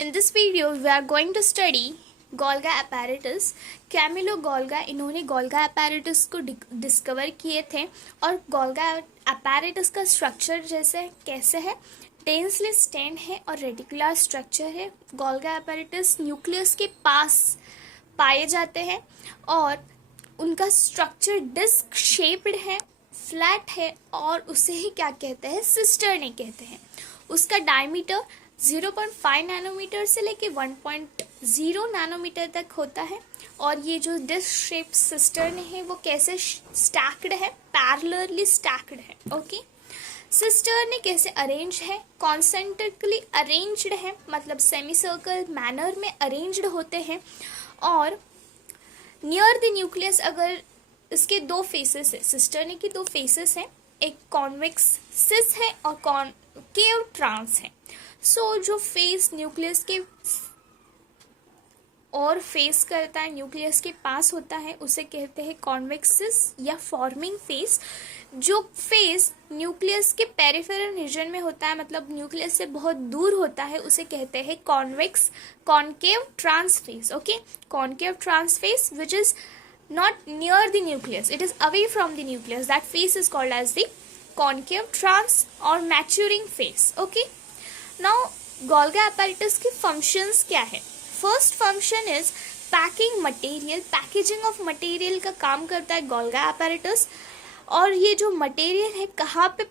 In this video, we are going to study Golgi apparatus. Camillo Golgi इन्होंने Golgi apparatus को discover किए थे और गोल्गा apparatus का स्ट्रक्चर जैसे कैसे है, डेंसली स्टैंड है और रेडिकुलर स्ट्रक्चर है. गोल्गा apparatus न्यूक्लियस के पास पाए जाते हैं और उनका स्ट्रक्चर डिस्क शेप्ड है, फ्लैट है और उसे ही क्या कहते हैं, सिस्टर्नी कहते हैं. उसका डायमीटर 0.5 नैनोमीटर से लेके 1.0 नैनोमीटर तक होता है और ये जो डिस्क शेप सिस्टर्न है वो कैसे स्टैक्ड है, पैरेलली स्टैक्ड है. ओके, सिस्टर्न कैसे अरेंज है, कॉन्सेंट्रिकली अरेंज्ड है, मतलब सेमी सर्कल मैनर में अरेंज्ड होते हैं. और नियर द न्यूक्लियस अगर इसके दो फेसेस है, सिस्टर्न की दो फेसेस हैं, एक कॉन्वेक्स सिस है और कॉनकेव ट्रांस है. सो जो फेस न्यूक्लियस के और फेस करता है, न्यूक्लियस के पास होता है, उसे कहते हैं कॉन्वेक्स सिस या फॉर्मिंग फेस. जो फेस न्यूक्लियस के पेरिफेरल रीजन में होता है, मतलब न्यूक्लियस से बहुत दूर होता है, उसे कहते हैं convex concave trans face. Okay, concave trans face which is not near the nucleus, it is away from the nucleus. That phase is called as the concave trans or maturing phase. Okay, now Golgi apparatus की functions क्या है? First function is packing material. packaging of material का काम करता है Golgi apparatus. और ये जो material है कहाँ पे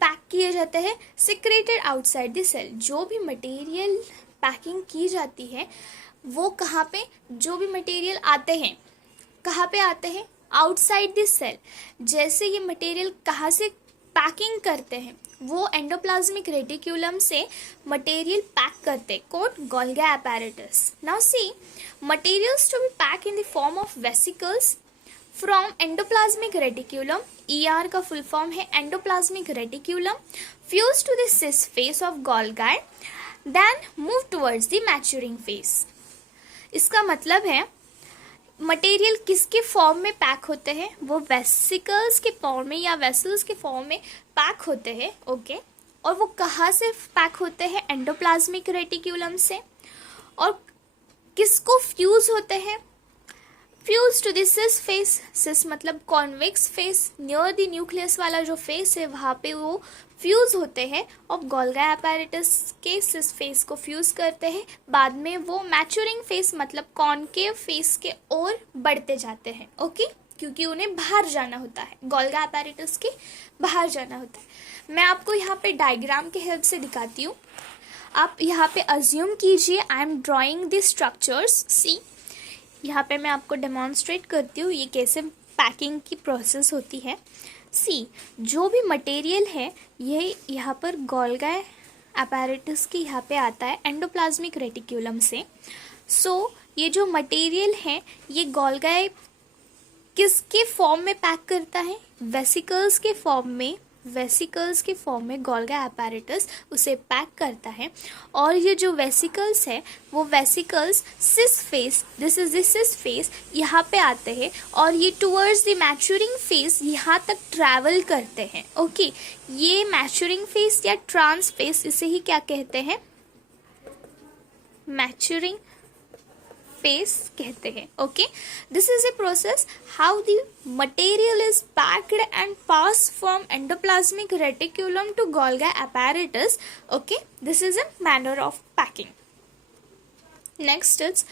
पैक किए जाते हैं, secreted outside the cell. जो भी material पैकिंग की जाती है वो कहाँ पे, जो भी मटेरियल आते हैं कहाँ पे आते हैं, आउटसाइड द सेल. जैसे ये मटेरियल कहाँ से पैकिंग करते हैं, वो एंडोप्लाज्मिक रेटिक्यूलम से मटेरियल पैक करते हैं. कौन? Golgi apparatus. Now see, materials to be pack in the form of vesicles from endoplasmic reticulum. ER का फुल फॉर्म है endoplasmic reticulum. Fuse to the cis face of Golgi, then move towards the maturing face. इसका मतलब है material किसके form में pack होते हैं, वो वेसिकल्स के फॉर्म में या वेसल्स के फॉर्म में पैक होते हैं. ओके, और वो कहाँ से पैक होते हैं, एंडोप्लाज्मिक रेटिक्यूलम से. और किसको फ्यूज होते हैं, fuse to the cis face. Cis मतलब convex face, near the nucleus वाला जो फेस है वहाँ पे वो फ्यूज होते हैं और गोल्गी apparatus के सिस फेस को फ्यूज करते हैं. बाद में वो मैच्योरिंग फेस मतलब कॉनकेव फेस के ओर बढ़ते जाते हैं. ओके, क्योंकि उन्हें बाहर जाना होता है, गोल्गी apparatus के बाहर जाना होता है. मैं आपको यहाँ पे डायग्राम के हेल्प से दिखाती हूँ. आप यहाँ पे अज्यूम कीजिए I am drawing the structures. See, यहाँ पे मैं आपको डेमॉन्स्ट्रेट करती हूँ ये कैसे पैकिंग की प्रोसेस होती है. सी, जो भी मटेरियल है ये यहाँ पर गोल्गी apparatus के यहाँ पे आता है एंडोप्लाज्मिक रेटिक्यूलम से. सो ये जो मटेरियल है ये गोल्गी किसके फॉर्म में पैक करता है, वेसिकल्स के फॉर्म में. वेसिकल्स के फॉर्म में गोल्गी apparatus उसे पैक करता है. और ये जो वेसिकल्स है वो vesicles cis face, this is the cis face, यहाँ पे आते हैं और ये टुवर्ड्स द मैच्योरिंग फेस यहाँ तक ट्रैवल करते हैं. ओके, ये मैच्योरिंग फेस या ट्रांस फेस, इसे ही क्या कहते हैं, मैच्योरिंग फेस कहते हैं. Okay, this is a process how the material is packed and pass from endoplasmic reticulum to Golgi apparatus. Okay, this is a manner of packing. Next is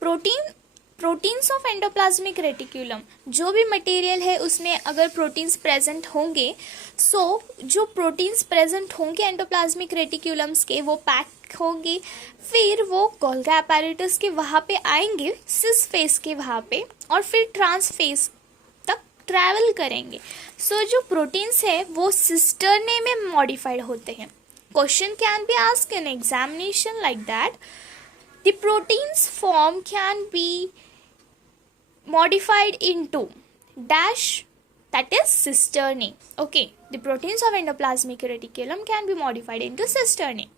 proteins of endoplasmic reticulum. जो भी material है उसमें अगर proteins present होंगे, सो जो proteins present होंगे endoplasmic रेटिक्यूलम्स के वो पैक होंगे, फिर वो गोल्गी apparatus के वहाँ पे आएंगे, सिस फेस के वहाँ पे, और फिर ट्रांस फेस तक ट्रैवल करेंगे. सो जो प्रोटीन्स है वो सिस्टर्ने में मॉडिफाइड होते हैं. Question can be asked in examination like that the proteins form can be modified into dash, that is cisternae. Okay, the proteins of endoplasmic reticulum can be modified into cisternae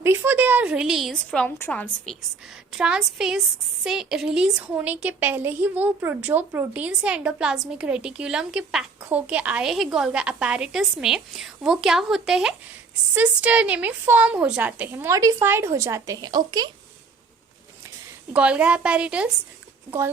before they are released from transphase. Trans phase से release होने के पहले ही वो जो proteins है endoplasmic reticulum के pack होके आए हैं गोल्गी apparatus में, वो क्या होते हैं, सिस्टर्नी में फॉर्म हो जाते हैं, मॉडिफाइड हो जाते हैं। Okay, Golgi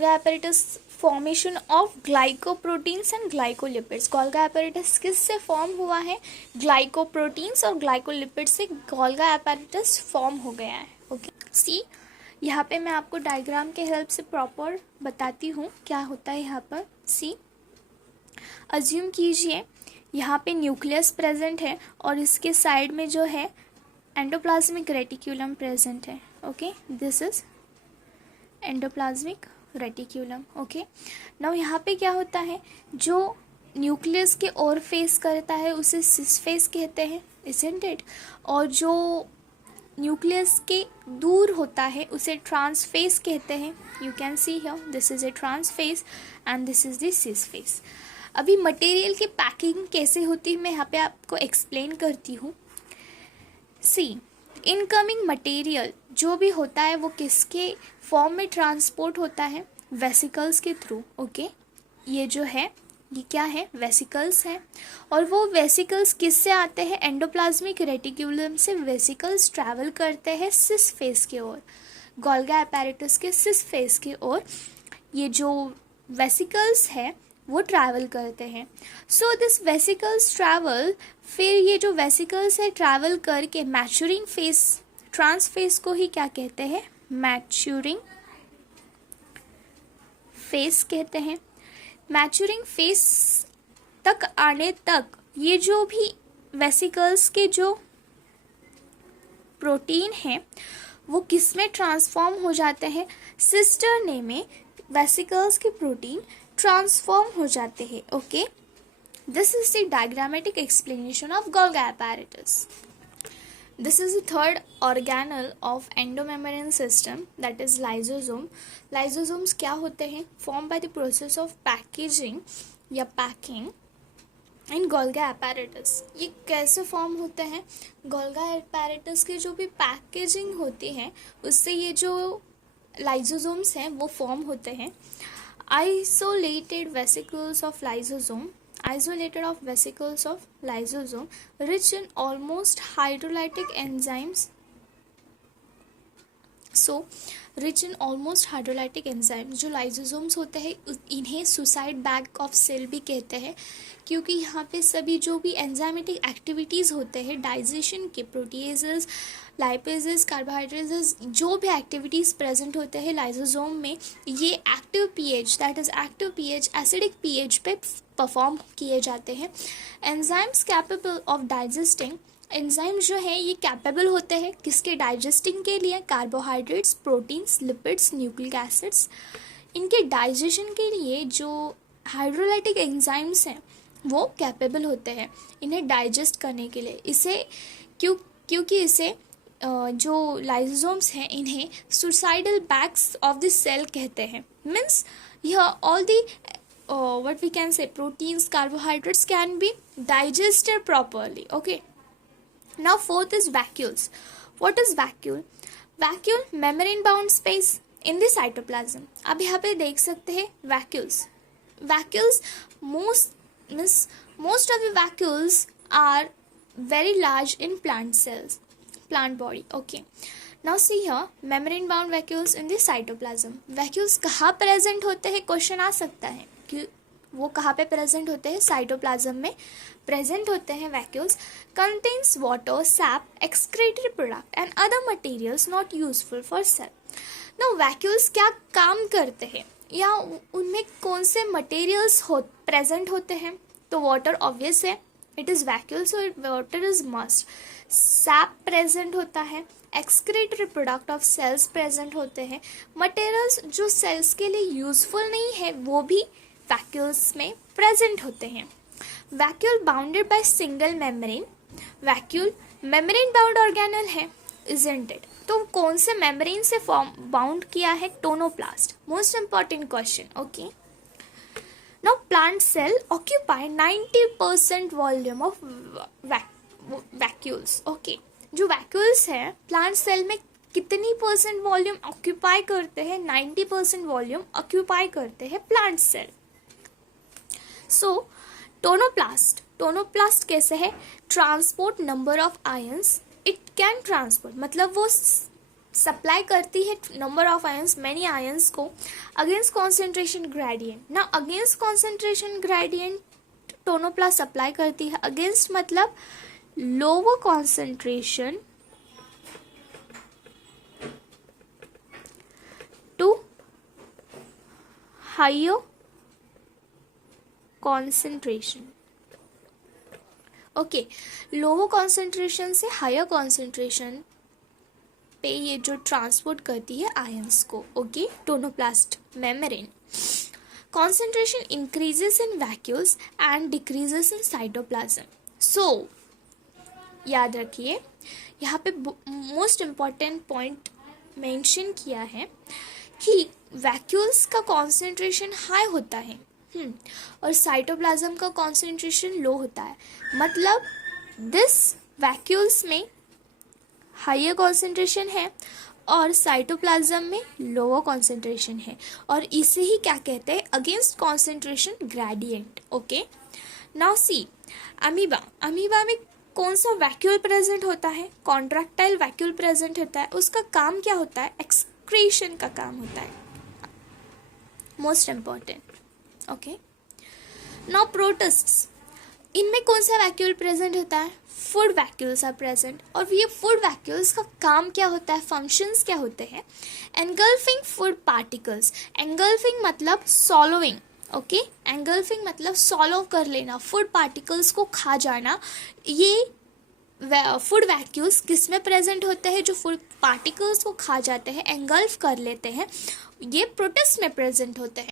apparatus formation of glycoproteins and glycolipids. Golgi apparatus किससे फॉर्म हुआ है? ग्लाइकोप्रोटीन्स और ग्लाइकोलिपिड से गोल्गी apparatus फॉर्म हो गया है। ओके, सी यहाँ पे मैं आपको डायग्राम के हेल्प से प्रॉपर बताती हूँ क्या होता है यहाँ पर। सी, अज्यूम कीजिए यहाँ पे न्यूक्लियस प्रेजेंट है और इसके साइड में जो है एंडोप्लाज्मिक रेटिक्यूलम प्रेजेंट है। Okay, this is endoplasmic reticulum. Okay, now यहाँ पे क्या होता है, जो न्यूक्लियस के और फेस करता है उसे सिस फेस कहते हैं, इजंट इट? और जो न्यूक्लियस के दूर होता है उसे ट्रांसफेस कहते हैं। You can see here, this is A trans face and this is the cis face. अभी मटेरियल की पैकिंग कैसे होती है मैं यहाँ पे आपको एक्सप्लेन करती हूँ। सी, इनकमिंग मटेरियल जो भी होता है वो किसके फॉर्म में ट्रांसपोर्ट होता है? वेसिकल्स के थ्रू। ओके, ये जो है ये क्या है? वेसिकल्स है। और वो वेसिकल्स किससे आते हैं? एंडोप्लाज्मिक रेटिक्यूलम से वेसिकल्स ट्रैवल करते हैं सिस फेस के ओर, गोल्गी apparatus के सिस फेस के ओर ये जो वेसिकल्स है वो ट्रैवल करते हैं। सो दिस वेसिकल्स ट्रैवल, फिर ये जो वेसिकल्स है ट्रैवल करके मैच्योरिंग फेस, ट्रांसफेस को ही क्या कहते हैं? मैच्योरिंग फेस कहते हैं। मैच्योरिंग फेस तक आने तक ये जो भी वेसिकल्स के जो प्रोटीन है वो किस में ट्रांसफॉर्म हो जाते हैं? सिस्टर्नी में वेसिकल्स के प्रोटीन ट्रांसफॉर्म हो जाते हैं। Okay, this is the diagrammatic explanation of Golgi apparatus. This is the third organelle of endomembrane system, that is lysosome. Lysosomes क्या होते हैं? Formed by the process of packaging या packing in Golgi apparatus. ये कैसे form होते हैं? Golgi apparatus की जो भी पैकेजिंग होती है उससे ये जो lysosomes हैं वो फॉर्म होते हैं। Isolated vesicles of lysosome rich in almost hydrolytic enzymes. So rich in almost hydrolytic enzymes, जो लाइजोसोम्स होते हैं इन्हें सुसाइड बैग ऑफ सेल भी कहते हैं, क्योंकि यहाँ पे सभी जो भी एंजाइमेटिक एक्टिविटीज़ होते हैं डाइजेशन के, प्रोटीएजेस, लाइपेजेस, कार्बोहाइड्रेट्स, जो भी एक्टिविटीज़ प्रेजेंट होते हैं लाइजोसोम में, ये active pH, that is active pH, acidic pH पे परफॉर्म किए जाते हैं। Enzymes capable of digesting, enzyme जो है ये कैपेबल होते हैं किसके? डाइजेस्टिंग के लिए carbohydrates, proteins, lipids, nucleic acids. इनके डाइजेशन के लिए जो हाइड्रोलाइटिक एंजाइम्स हैं वो कैपेबल होते हैं इन्हें डाइजेस्ट करने के लिए। इसे क्योंकि इसे जो लाइसोसोम्स हैं इन्हें suicidal bags of the cell कहते हैं। मीन्स यह all the what we can say proteins, carbohydrates can be digested properly. Okay, now fourth is vacuoles. What is vacuole? Vacuole, membrane bound space in the cytoplasm. अब यहाँ पे देख सकते हैं vacuoles most of the vacuoles are very large in plant cells, plant body. Okay, now see here membrane bound vacuoles in the cytoplasm. vacuoles कहाँ present होते हैं? Question आ सकता है कि वो कहाँ पे प्रेजेंट होते हैं? साइटोप्लाज्म में प्रेजेंट होते हैं vacuoles. Contains water, sap, excretory product and other materials not useful for cell. Now vacuoles क्या काम करते हैं या उनमें कौन से मटेरियल्स प्रेजेंट होते हैं? तो वाटर ऑब्वियस है, it is vacuole, so water is must. SAP present होता है, excretory product of cells present होते हैं, मटेरियल्स जो सेल्स के लिए यूजफुल नहीं है वो भी वैक्यूल्स में प्रेजेंट होते हैं। Vacuole bounded by single membrane, vacuole membrane bound organelle है, इजंट इट? तो कौन से मेम्ब्रेन से फॉर्म बाउंड किया है? Tonoplast. Most important question. Okay, now plant cell occupy 90% volume of vacuoles. Okay, जो वैक्यूल्स है प्लांट सेल में कितनी परसेंट वॉल्यूम ऑक्यूपाई करते हैं? 90% वॉल्यूम ऑक्यूपाई करते हैं plant cell. So tonoplast tonoplast कैसे है? Transport number of ions, it can transport, मतलब वो सप्लाई करती है number of ions, many ions को अगेंस्ट कॉन्सेंट्रेशन ग्रेडियंट। ना against concentration gradient tonoplast supply करती है, अगेंस्ट मतलब lower concentration to higher concentration. Okay, lower concentration से हायर कॉन्सेंट्रेशन पे ये जो ट्रांसपोर्ट करती है आयंस को। Okay, tonoplast membrane. Concentration increases in vacuoles and decreases in cytoplasm. So याद रखिए, यहाँ पे मोस्ट इम्पॉर्टेंट पॉइंट मेंशन किया है कि वैक्यूल्स का कॉन्सेंट्रेशन हाई होता है और साइटोप्लाज्म का कॉन्सेंट्रेशन लो होता है। मतलब दिस वैक्यूल्स में हायर कॉन्सेंट्रेशन है और साइटोप्लाज्म में लोअर कॉन्सेंट्रेशन है, और इसे ही क्या कहते हैं? Against concentration gradient. Okay, now see amoeba. Amoeba में कौन सा वैक्यूल प्रेजेंट होता है? कॉन्ट्रैक्टाइल वैक्यूल प्रेजेंट होता है। उसका काम क्या होता है? एक्सक्रीशन का काम होता है, most important. Okay, now protists, इनमें कौन सा वैक्यूल प्रेजेंट होता है? Food vacuoles are present. और ये फूड वैक्यूल्स का काम क्या होता है? फंक्शंस क्या होते हैं? Engulfing food particles. एंगल्फिंग मतलब सॉलोइंग। ओके, एंगल्फिंग मतलब सॉलो कर लेना, फूड पार्टिकल्स को खा जाना। ये फूड वैक्यूल्स किस में प्रेजेंट होते हैं? जो फूड पार्टिकल्स को खा जाते हैं, एंगल्फ कर लेते हैं, ये प्रोटिस्ट में प्रेजेंट होते हैं।